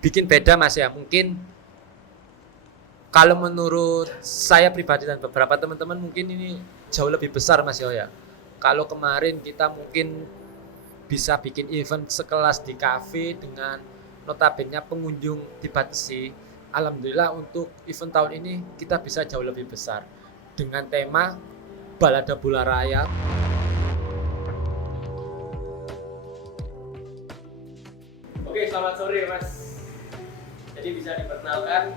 bikin beda Mas ya. Mungkin kalau menurut saya pribadi dan beberapa teman-teman mungkin ini jauh lebih besar Mas Yo ya. Kalau kemarin kita mungkin bisa bikin event sekelas di kafe dengan notabene pengunjung dibatasi. Alhamdulillah untuk event tahun ini kita bisa jauh lebih besar dengan tema Balada Bola Raya. Oke, selamat sore Mas. Jadi bisa diperkenalkan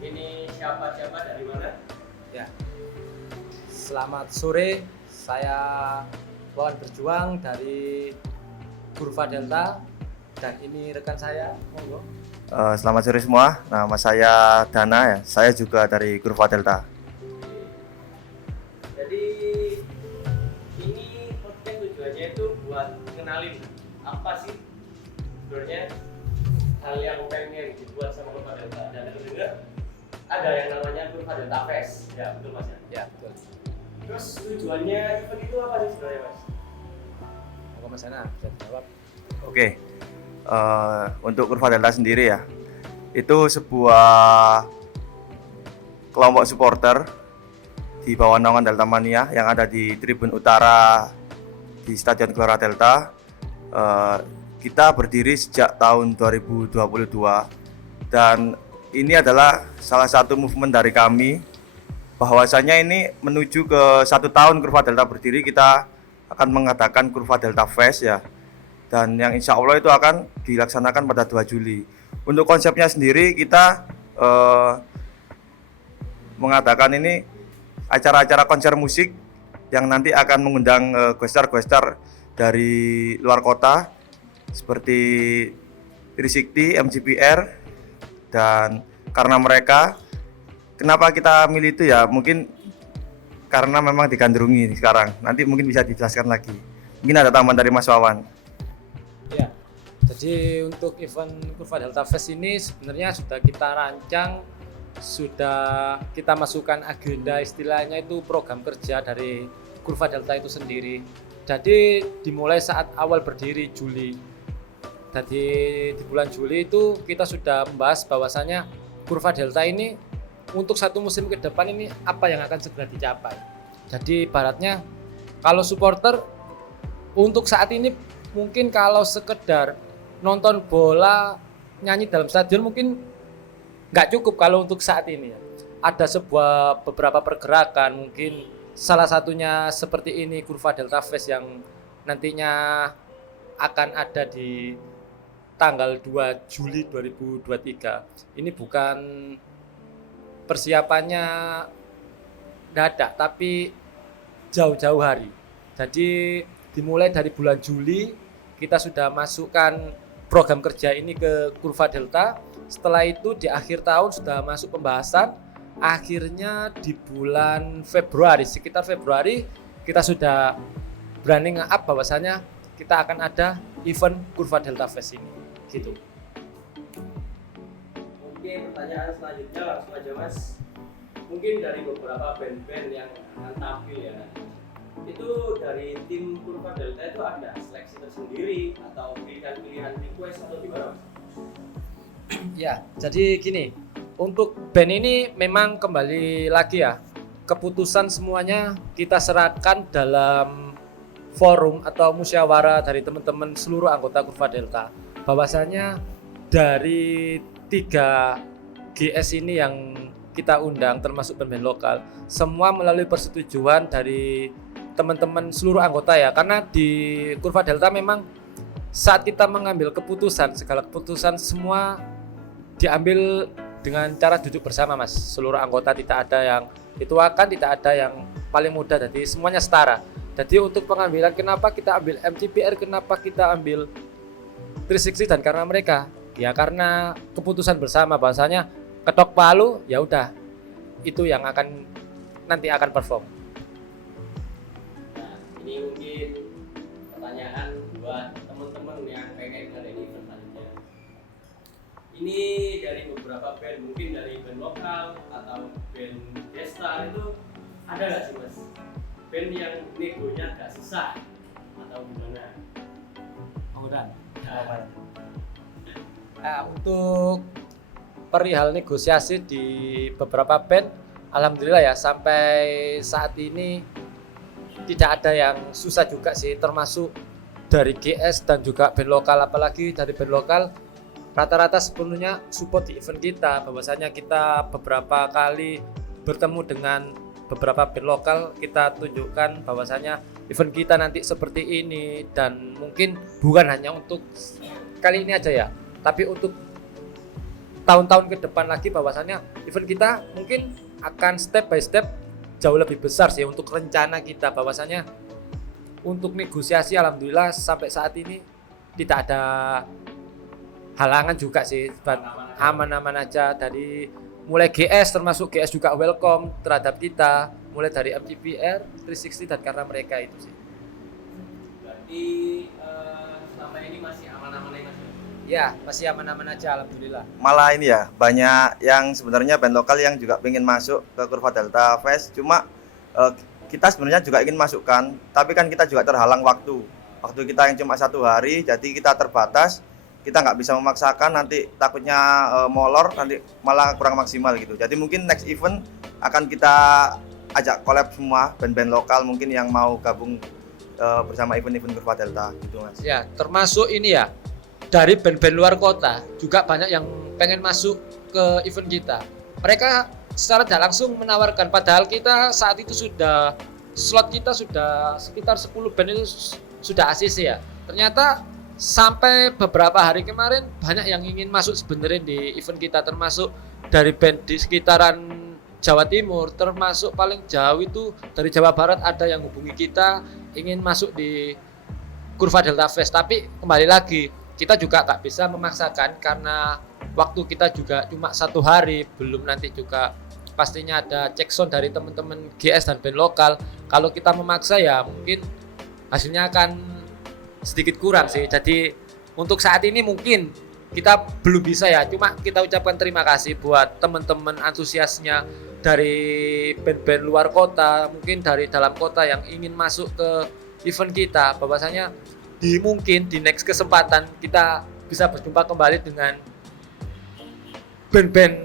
ini siapa dari mana? Ya. Selamat sore, saya Wawan Berjuang dari Kurva Delta dan ini rekan saya, monggo. Selamat sore semua, nama saya Dana ya, saya juga dari Kurva Delta. Jadi ini podcast tujuannya itu buat kenalin apa sih sebenarnya hal yang pengen dibuat sama Kurva Delta. Dan aku dengar ada yang namanya Kurva Delta Fest, ya betul Mas ya? Ya, betul. Terus tujuannya event itu apa sih sebenarnya Mas? Monggo Mas Ana bisa jawab. Oke, untuk Kurva Delta sendiri ya, itu sebuah kelompok supporter di bawah naungan Delta Mania yang ada di Tribun Utara di Stadion Gelora Delta. Kita berdiri sejak tahun 2022 dan ini adalah salah satu movement dari kami bahwasanya ini menuju ke 1 tahun Kurva Delta berdiri, kita akan mengadakan Kurva Delta Fest ya, dan yang insya Allah itu akan dilaksanakan pada 2 Juli. Untuk konsepnya sendiri kita mengadakan ini acara-acara konser musik yang nanti akan mengundang guest-star dari luar kota seperti 360, MGPR, dan karena mereka, kenapa kita milih itu ya, mungkin karena memang digandrungi sekarang. Nanti mungkin bisa dijelaskan lagi. Mungkin ada tambahan dari Mas Wawan. Ya, jadi untuk event Kurva Delta Fest ini sebenarnya sudah kita rancang, sudah kita masukkan agenda, istilahnya itu program kerja dari Kurva Delta itu sendiri. Jadi dimulai saat awal berdiri Juli. Jadi di bulan Juli itu kita sudah membahas bahwasanya Kurva Delta ini untuk 1 musim ke depan ini apa yang akan segera dicapai. Jadi ibaratnya kalau supporter untuk saat ini mungkin kalau sekedar nonton bola nyanyi dalam stadion mungkin nggak cukup kalau untuk saat ini ya. Ada beberapa pergerakan, mungkin salah satunya seperti ini Kurva Delta Fest yang nantinya akan ada di tanggal 2 Juli 2023. Ini bukan persiapannya dadak tapi jauh-jauh hari. Jadi dimulai dari bulan Juli kita sudah masukkan program kerja ini ke Kurva Delta. Setelah itu di akhir tahun sudah masuk pembahasan. Akhirnya di bulan Februari, sekitar Februari kita sudah berani nge-up bahwasanya kita akan ada event Kurva Delta Fest ini. Gitu. Oke, pertanyaan selanjutnya langsung aja Mas. Mungkin dari beberapa band-band yang akan tampil ya, itu dari tim Kurva Delta itu ada seleksi tersendiri atau pilihan request atau gimana Mas? Ya, jadi gini, untuk band ini memang kembali lagi ya, keputusan semuanya kita serahkan dalam forum atau musyawarah dari teman-teman seluruh anggota Kurva Delta. Bahwasanya dari 3 GS ini yang kita undang termasuk band-band lokal, semua melalui persetujuan dari teman-teman seluruh anggota ya, karena di Kurva Delta memang saat kita mengambil keputusan, segala keputusan semua diambil dengan cara duduk bersama Mas. Seluruh anggota tidak ada yang tidak ada yang paling muda, jadi semuanya setara. Jadi untuk pengambilan kenapa kita ambil MGPR, kenapa kita ambil 360 dan karena mereka, ya karena keputusan bersama bahwasanya ketok palu ya udah itu yang nanti akan perform. Nah, ini mungkin pertanyaan buat teman-teman yang pengen ngadain event selanjutnya. Ini dari beberapa band, mungkin dari band lokal atau band desa, itu ada nggak sih Mas? Band yang negonya agak susah atau gimana? Udah. Nah, Untuk perihal negosiasi di beberapa band, alhamdulillah ya sampai saat ini tidak ada yang susah juga sih, termasuk dari GS dan juga band lokal, apalagi dari band lokal rata-rata sepenuhnya support di event kita. Bahwasanya kita beberapa kali bertemu dengan beberapa band lokal, kita tunjukkan bahwasanya event kita nanti seperti ini, dan mungkin bukan hanya untuk kali ini aja ya, tapi untuk tahun-tahun ke depan lagi, bahwasanya event kita mungkin akan step by step jauh lebih besar sih untuk rencana kita. Bahwasanya untuk negosiasi alhamdulillah sampai saat ini tidak ada halangan juga sih, aman-aman aja. Dari mulai GS, termasuk GS juga welcome terhadap kita, mulai dari MTPR, 360 dan karena mereka itu sih. Berarti selama ini masih aman-aman aja Mas? Ya, masih aman-aman aja alhamdulillah. Malah ini ya, banyak yang sebenarnya band lokal yang juga pengen masuk ke Kurva Delta Fest, cuma kita sebenarnya juga ingin masukkan, tapi kan kita juga terhalang waktu kita yang cuma 1 hari, jadi kita terbatas, kita nggak bisa memaksakan, nanti takutnya molor, nanti malah kurang maksimal gitu. Jadi mungkin next event akan kita ajak collab semua band-band lokal mungkin yang mau gabung bersama event-event Kurva Delta gitu Mas. Ya, termasuk ini ya, dari band-band luar kota juga banyak yang pengen masuk ke event kita. Mereka secara tidak langsung menawarkan, padahal kita saat itu sudah slot kita sudah sekitar 10 band itu sudah ACC ya. Ternyata sampai beberapa hari kemarin banyak yang ingin masuk sebenarnya di event kita, termasuk dari band di sekitaran Jawa Timur, termasuk paling jauh itu dari Jawa Barat ada yang hubungi kita ingin masuk di Kurva Delta Fest. Tapi kembali lagi, kita juga nggak bisa memaksakan karena waktu kita juga cuma 1 hari, belum nanti juga pastinya ada check sound dari teman-teman GS dan band lokal. Kalau kita memaksa ya mungkin hasilnya akan sedikit kurang sih. Jadi untuk saat ini mungkin kita belum bisa ya, cuma kita ucapkan terima kasih buat teman-teman antusiasnya dari band-band luar kota, mungkin dari dalam kota yang ingin masuk ke event kita. Bahwasanya mungkin di next kesempatan kita bisa berjumpa kembali dengan band-band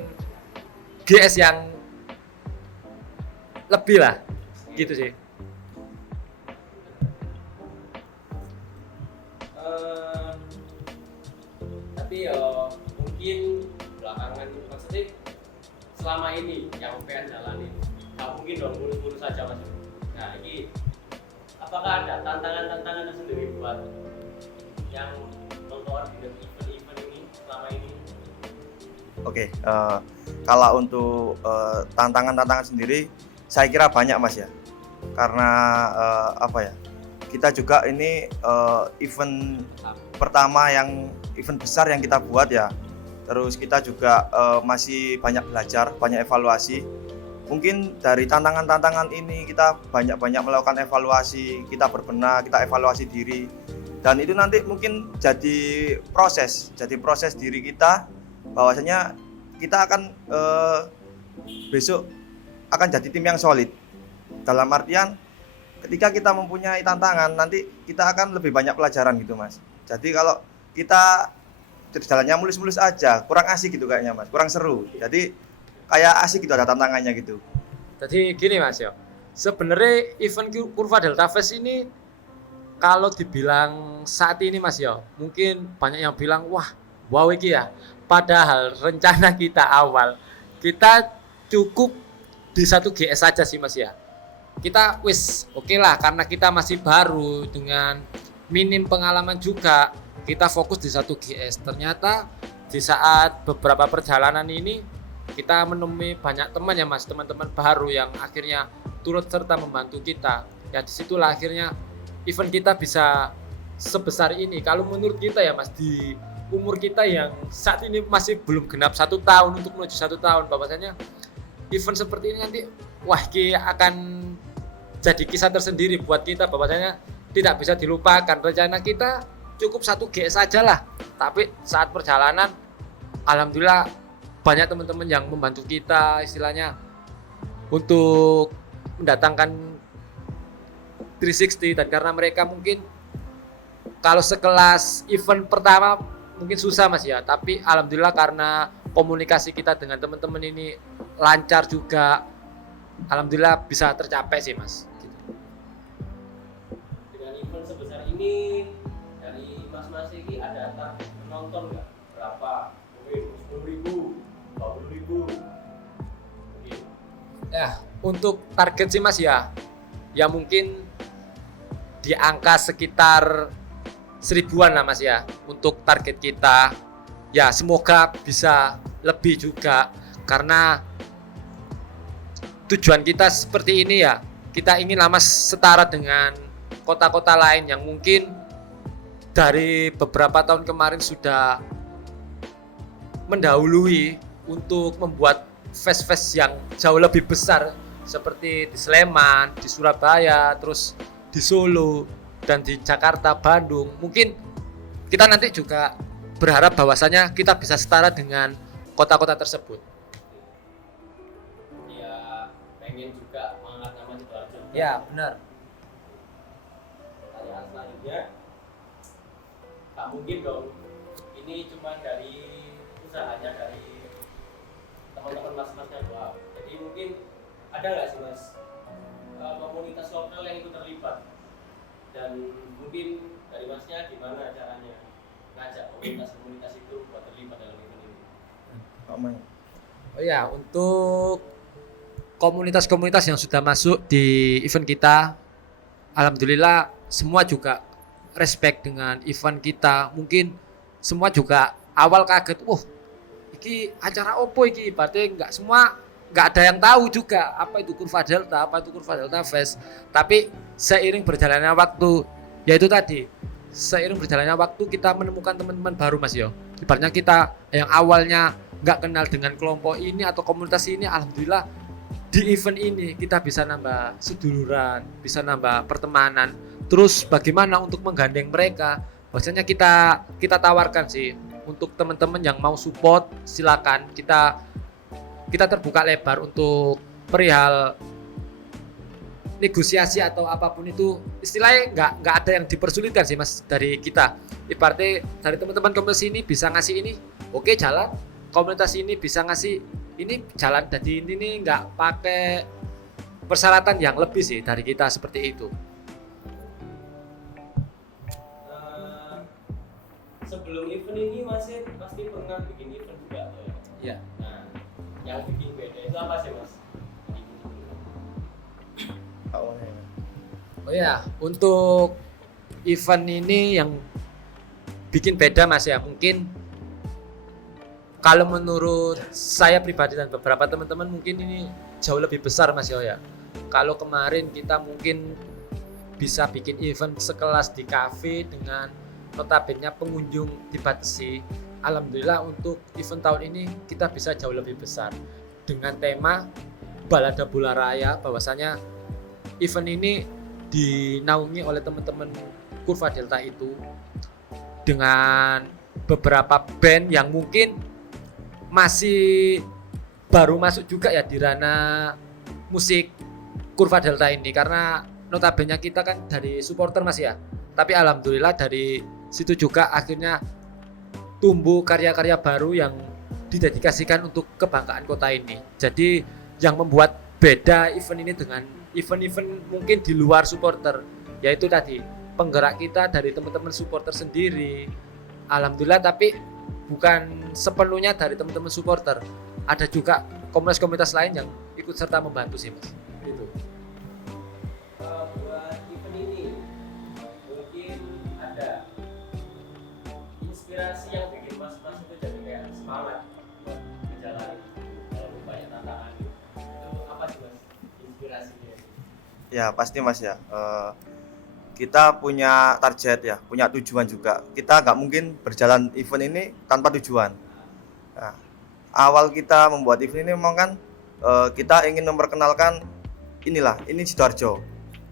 GS yang lebih lah, gitu sih. Tapi ya mungkin belakangan, maksudnya selama ini yang pengen jalanin nggak mungkin dong mulus-mulus saja Mas. Nah ini apakah ada tantangan-tantangan sendiri buat yang mengkoordinir event-event ini selama ini? Oke, kalau untuk tantangan-tantangan sendiri saya kira banyak Mas ya, karena apa ya, kita juga ini event pertama, yang event besar yang kita buat ya, terus kita juga masih banyak belajar, banyak evaluasi. Mungkin dari tantangan-tantangan ini kita banyak-banyak melakukan evaluasi, kita berbenah, kita evaluasi diri, dan itu nanti mungkin jadi proses diri kita, bahwasanya kita akan besok akan jadi tim yang solid. Dalam artian ketika kita mempunyai tantangan, nanti kita akan lebih banyak pelajaran gitu Mas. Jadi kalau kita jalannya mulus-mulus aja, kurang asik gitu kayaknya Mas, kurang seru. Jadi kayak asik gitu, ada tantangannya gitu. Jadi gini Mas yo, sebenarnya event Kurva Delta Fest ini kalau dibilang saat ini Mas yo, mungkin banyak yang bilang wow iki ya. Padahal rencana kita awal, kita cukup di 1 GS saja sih Mas ya. Kita oke lah, karena kita masih baru dengan minim pengalaman juga, kita fokus di 1 GS. Ternyata di saat beberapa perjalanan ini kita menemui banyak teman ya Mas, teman-teman baru yang akhirnya turut serta membantu kita. Ya disitulah akhirnya event kita bisa sebesar ini. Kalau menurut kita ya Mas, di umur kita yang saat ini masih belum genap 1 tahun untuk menuju 1 tahun, bahwasanya event seperti ini nanti ini akan jadi kisah tersendiri buat kita, bahwasanya tidak bisa dilupakan. Rencana kita cukup 1 GS saja lah, tapi saat perjalanan alhamdulillah banyak teman-teman yang membantu kita istilahnya untuk mendatangkan 360, dan karena mereka mungkin kalau sekelas event pertama mungkin susah Mas ya, tapi alhamdulillah karena komunikasi kita dengan teman-teman ini lancar juga, alhamdulillah bisa tercapai sih Mas. Gitu. Dengan event sebesar ini dari Mas ini ada target penonton nggak? Berapa? Mungkin 10.000, 20.000 mungkin. Ya, untuk target sih Mas ya mungkin di angka sekitar 1000-an lah Mas ya untuk target kita. Ya semoga bisa lebih juga, karena tujuan kita seperti ini ya, kita ingin Mas setara dengan kota-kota lain yang mungkin dari beberapa tahun kemarin sudah mendahului untuk membuat fest-fest yang jauh lebih besar seperti di Sleman, di Surabaya, terus di Solo, dan di Jakarta, Bandung. Mungkin kita nanti juga berharap bahwasanya kita bisa setara dengan kota-kota tersebut. Ya pengen juga mengangkat nama Sidoarjo. Ya benar. Pertanyaan selanjutnya, tak mungkin dong ini cuma dari usahanya, dari teman-teman mas-masnya doang. Jadi mungkin ada nggak sih Mas komunitas lokal yang ikut terlibat, dan mungkin dari Masnya gimana caranya ngajak komunitas-komunitas itu buat terlibat dalam event ini? Oh ya, untuk komunitas-komunitas yang sudah masuk di event kita, alhamdulillah semua juga respect dengan event kita. Mungkin semua juga awal kaget, iki acara opo iki, berarti nggak ada yang tahu juga apa itu Kurva Delta Fest. Tapi seiring berjalannya waktu, yaitu tadi, seiring berjalannya waktu kita menemukan teman-teman baru Mas yo. Ibaratnya kita yang awalnya nggak kenal dengan kelompok ini atau komunitas ini, alhamdulillah di event ini kita bisa nambah seduluran, bisa nambah pertemanan. Terus bagaimana untuk menggandeng mereka? Bahwasanya kita tawarkan sih untuk teman-teman yang mau support, silakan kita terbuka lebar untuk perihal negosiasi atau apapun itu. Istilahnya nggak ada yang dipersulitkan sih Mas dari kita. Ibaratnya dari teman-teman komunitas ini bisa ngasih ini, oke jalan. Komunitas ini bisa ngasih ini, jalan. Jadi ini nggak pakai persyaratan yang lebih sih dari kita, seperti itu. Sebelum event ini masih pasti pernah bikin event juga ya? Iya. Nah, yang bikin beda itu apa sih Mas? Oh ya, untuk event ini yang bikin beda Mas ya, mungkin kalau menurut saya pribadi dan beberapa teman-teman mungkin ini jauh lebih besar Mas ya. Kalau kemarin kita mungkin bisa bikin event sekelas di cafe dengan notabene pengunjung dibatasi. Alhamdulillah untuk event tahun ini kita bisa jauh lebih besar dengan tema Balada Bola Raya. Bahwasanya event ini dinaungi oleh teman-teman Kurva Delta itu dengan beberapa band yang mungkin masih baru masuk juga ya di ranah musik Kurva Delta ini, karena notabene kita kan dari supporter Mas ya. Tapi alhamdulillah dari situ juga akhirnya tumbuh karya-karya baru yang didedikasikan untuk kebanggaan kota ini. Jadi yang membuat beda event ini dengan event-event mungkin di luar supporter, yaitu tadi penggerak kita dari teman-teman supporter sendiri. Alhamdulillah, tapi bukan sepenuhnya dari teman-teman supporter. Ada juga komunitas-komunitas lain yang ikut serta membantu sih Mas. Gitu. Buat event ini mungkin ada inspirasi yang bikin mas-mas itu jadi kayak semangat buat menjalani walaupun banyak tantangan. Itu apa sih Mas inspirasinya? Ya pasti Mas ya. Kita punya target ya, punya tujuan juga. Kita nggak mungkin berjalan event ini tanpa tujuan. Nah, awal kita membuat event ini memang kan kita ingin memperkenalkan ini Sidoarjo.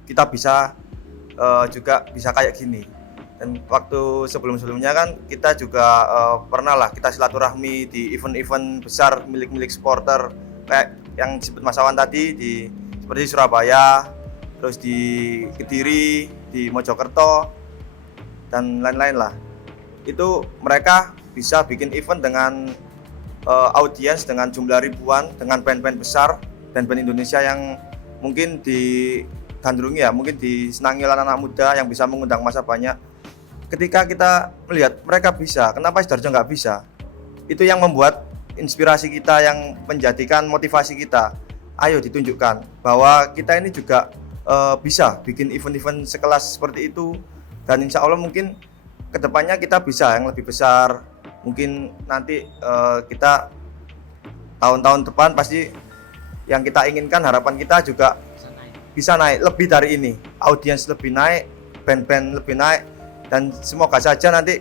Kita bisa juga bisa kayak gini. Dan waktu sebelum-sebelumnya kan kita juga pernah lah kita silaturahmi di event-event besar milik supporter kayak yang disebut Mas Awan tadi, seperti Surabaya, terus di Kediri, di Mojokerto, dan lain-lain lah. itu mereka bisa bikin event dengan audiens dengan jumlah ribuan, dengan band-band besar, band-band Indonesia yang mungkin digandrungi ya, mungkin disenangi oleh anak muda yang bisa mengundang massa banyak. Ketika kita melihat mereka bisa, kenapa Sidoarjo nggak bisa? Itu yang membuat inspirasi kita, yang menjadikan motivasi kita. Ayo ditunjukkan bahwa kita ini juga bisa bikin event-event sekelas seperti itu, dan insya Allah mungkin kedepannya kita bisa yang lebih besar. Mungkin nanti kita tahun-tahun depan pasti yang kita inginkan, harapan kita juga bisa naik lebih dari ini, audiens lebih naik, band-band lebih naik, dan semoga saja nanti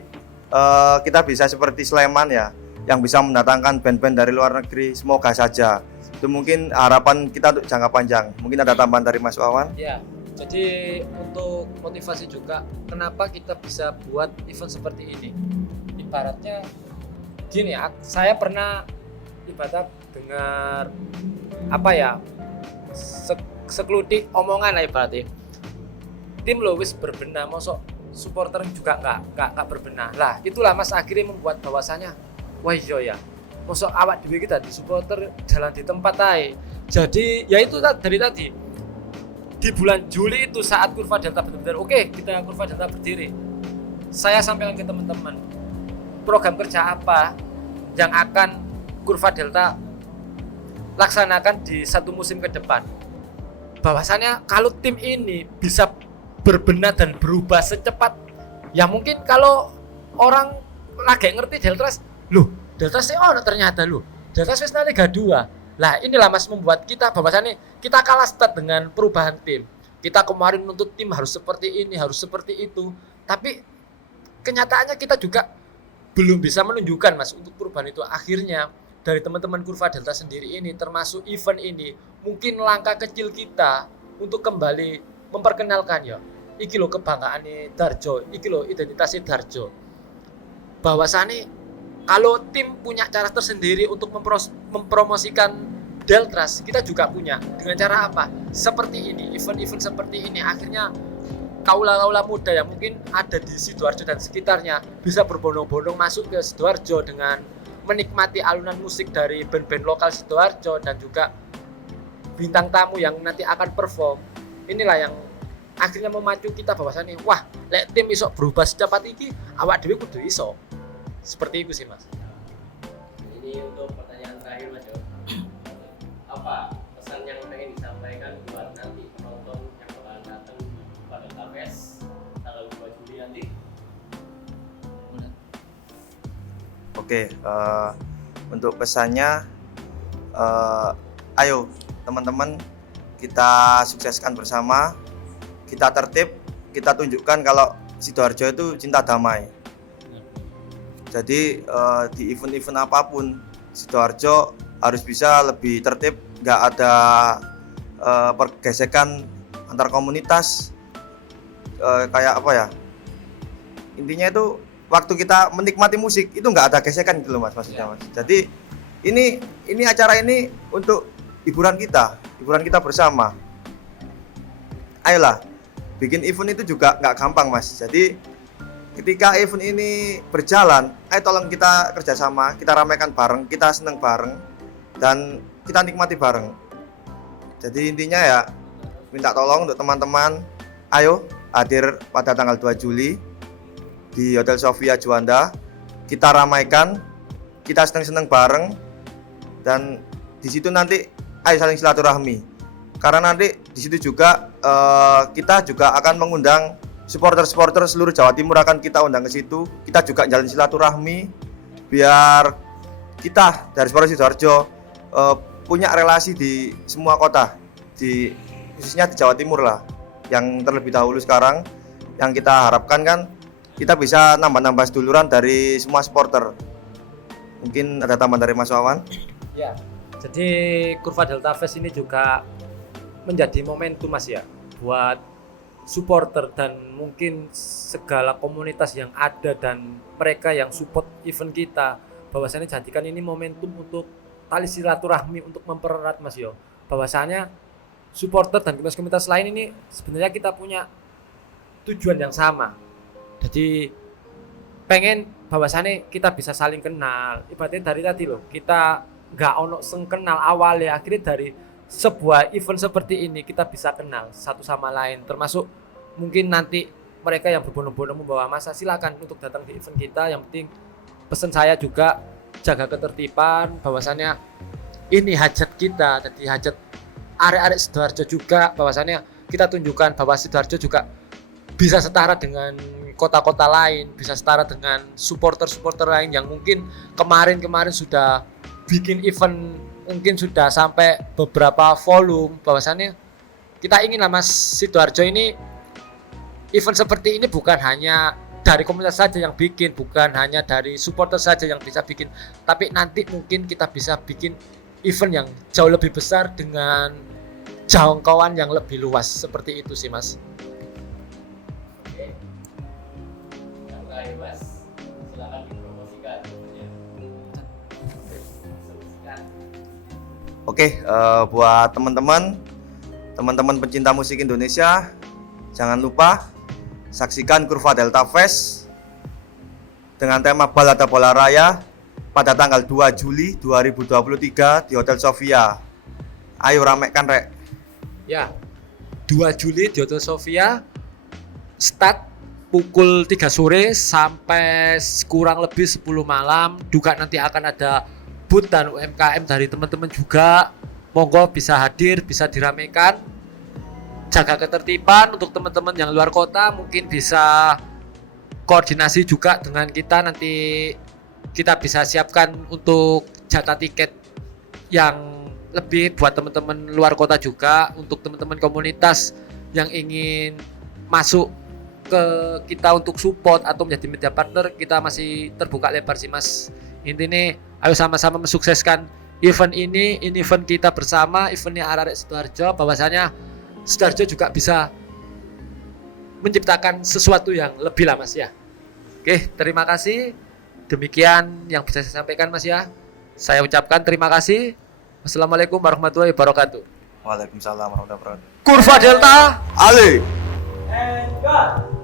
kita bisa seperti Sleman ya, yang bisa mendatangkan band-band dari luar negeri. Semoga saja. Itu mungkin harapan kita untuk jangka panjang. Mungkin ada tambahan dari Mas Wawan? Ya, jadi untuk motivasi juga kenapa kita bisa buat event seperti ini. Ibaratnya gini ya, saya pernah ibarat dengar apa ya, seklutik omongan lah ibaratnya. Tim lo wis berbenah, mosok supporter juga nggak berbenah. Lah itulah Mas akhirnya membuat bahwasannya, wah iya ya, mosok awak dewe kita di supporter jalan di tempat aja. Jadi ya itu dari tadi di bulan Juli itu saat kurva delta benar-benar oke, kita kurva delta berdiri, saya sampaikan ke teman-teman program kerja apa yang akan kurva delta laksanakan di satu musim ke depan. Bahwasannya kalau tim ini bisa berbenah dan berubah secepat ya, mungkin kalau orang lagi ngerti Deltras, loh Deltras ternyata Deltras wis Liga 2. Lah inilah Mas membuat kita bahwasannya kita kalah start dengan perubahan tim. Kita kemarin menuntut tim harus seperti ini, harus seperti itu. Tapi kenyataannya kita juga belum bisa menunjukkan Mas untuk perubahan itu. Akhirnya dari teman-teman kurva Delta sendiri ini, termasuk event ini, mungkin langkah kecil kita untuk kembali memperkenalkan ya, iki lo kebanggaan Darjo, iki lo identitasnya Darjo. Bahwasannya kalau tim punya cara tersendiri untuk mempromosikan Deltras, kita juga punya. Dengan cara apa? Seperti ini, event-event seperti ini. Akhirnya kaula-kaula muda yang mungkin ada di Sidoarjo dan sekitarnya bisa berbondong-bondong masuk ke Sidoarjo dengan menikmati alunan musik dari band-band lokal Sidoarjo dan juga bintang tamu yang nanti akan perform. Inilah yang akhirnya memacu kita bahwasannya, wah, lek tim iso berubah secepat ini, awak dhewe kudu iso. Seperti itu sih Mas. Ini untuk pertanyaan terakhir Mas Jo. Apa pesan yang pengen disampaikan buat nanti penonton yang bakalan datang pada Fest tanggal 2 Juli nanti? Oke, untuk pesannya, ayo teman-teman, kita sukseskan bersama, kita tertib, kita tunjukkan kalau Sidoarjo itu cinta damai. Jadi di event-event apapun Sidoarjo harus bisa lebih tertib, nggak ada pergesekan antar komunitas, kayak apa ya, intinya itu waktu kita menikmati musik itu nggak ada gesekan gitu loh Mas, maksudnya Mas. Jadi ini acara ini untuk hiburan kita bersama. Ayolah, bikin event itu juga nggak gampang Mas. Jadi ketika event ini berjalan, ayo tolong kita kerjasama, kita ramaikan bareng, kita seneng bareng, dan kita nikmati bareng. Jadi intinya ya, minta tolong untuk teman-teman, ayo hadir pada tanggal 2 Juli di Hotel Sofia Juanda, kita ramaikan, kita seneng-seneng bareng, dan di situ nanti ayo saling silaturahmi. Karena nanti di situ juga kita juga akan mengundang supporter-supporter seluruh Jawa Timur, akan kita undang ke situ. Kita juga jalin silaturahmi biar kita dari supporter Sidoarjo punya relasi di semua kota, khususnya di Jawa Timur lah. Yang terlebih dahulu sekarang yang kita harapkan kan kita bisa nambah-nambah seduluran dari semua supporter. Mungkin ada tambahan dari Mas Wawan? Ya, jadi Kurva Delta Fest ini juga menjadi momentum Mas ya, buat supporter dan mungkin segala komunitas yang ada dan mereka yang support event kita, bahwasannya jadikan ini momentum untuk tali silaturahmi, untuk mempererat Mas yo. Bahwasanya supporter dan komunitas-komunitas lain ini sebenarnya kita punya tujuan yang sama. Jadi pengen bahwasannya kita bisa saling kenal. Ibaratnya dari tadi loh, kita nggak ono seng kenal awal ya, akhirnya dari sebuah event seperti ini kita bisa kenal satu sama lain, termasuk mungkin nanti mereka yang berbondong-bondong membawa masa, silakan untuk datang di event kita. Yang penting pesan saya juga jaga ketertiban, bahwasannya ini hajat kita, jadi hajat arek-arek Sidoarjo juga, bahwasannya kita tunjukkan bahwa Sidoarjo juga bisa setara dengan kota-kota lain, bisa setara dengan supporter-supporter lain yang mungkin kemarin sudah bikin event, mungkin sudah sampai beberapa volume. Bahwasannya kita ingin lah Mas, Sidoarjo ini event seperti ini bukan hanya dari komunitas saja yang bikin, bukan hanya dari supporter saja yang bisa bikin, tapi nanti mungkin kita bisa bikin event yang jauh lebih besar dengan jangkauan yang lebih luas, seperti itu sih Mas. Oke. Yang terakhir Mas, silakan dipromosikan eventnya. Oke, buat teman-teman pencinta musik Indonesia, jangan lupa saksikan Kurva Delta Fest dengan tema Balada Bola Raya pada tanggal 2 Juli 2023 di Hotel Sofia. Ayo ramekan rek. Ya, 2 Juli di Hotel Sofia, start pukul 3 sore sampai kurang lebih 10 malam. Juga nanti akan ada booth dan UMKM dari teman-teman juga. Monggo bisa hadir, bisa diramekan. Jaga ketertiban untuk teman-teman yang luar kota, mungkin bisa koordinasi juga dengan kita, nanti kita bisa siapkan untuk jatah tiket yang lebih buat teman-teman luar kota juga. Untuk teman-teman komunitas yang ingin masuk ke kita untuk support atau menjadi media partner, kita masih terbuka lebar sih Mas. Intinya ayo sama-sama mensukseskan event ini event kita bersama, eventnya arek Sidoarjo, bahwasanya Sidoarjo juga bisa menciptakan sesuatu yang lebih lah Mas ya. Oke, terima kasih. Demikian yang bisa saya sampaikan Mas ya. Saya ucapkan terima kasih. Wassalamualaikum warahmatullahi wabarakatuh. Waalaikumsalam warahmatullahi wabarakatuh. Kurva Delta Ale. And God.